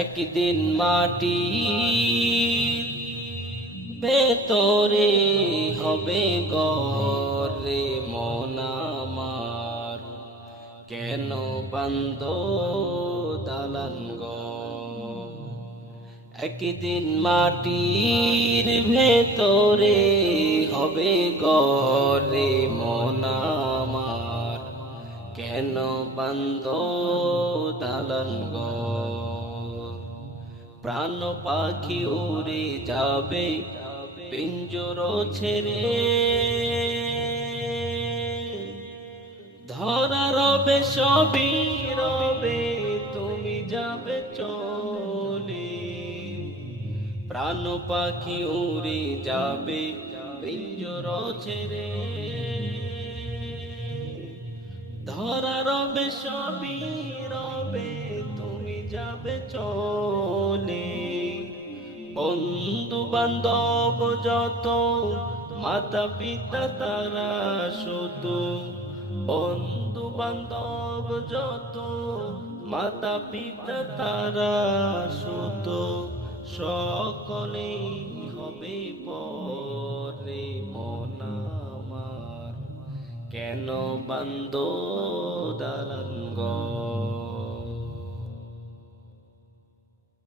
একদিন মাটির ভেতরে হবে গরে মন আমার, কেন বান্দ দালান ঘর? একদিন মাটির ভেতরে হবে গরে মন আমার, কেন বান্দ দালান ঘর? প্রাণ পাখি উড়ে যাবে পিঞ্জর ছেড়ে, ধরা রবে সবই রবে, তুমি যাবে চলে। প্রাণ পাখি উড়ে যাবে পিঞ্জর ছেড়ে, ধরা রবে সবই রবে, তুমি যাবে চলে। বন্ধু বান্ধব যত, মাতা পিতা তারা শত, বন্ধু বান্ধব যত, মাতা পিতা তারা শত, সকলেই হবে পরে মন আমার, কেন বান্দ দালান ঘর?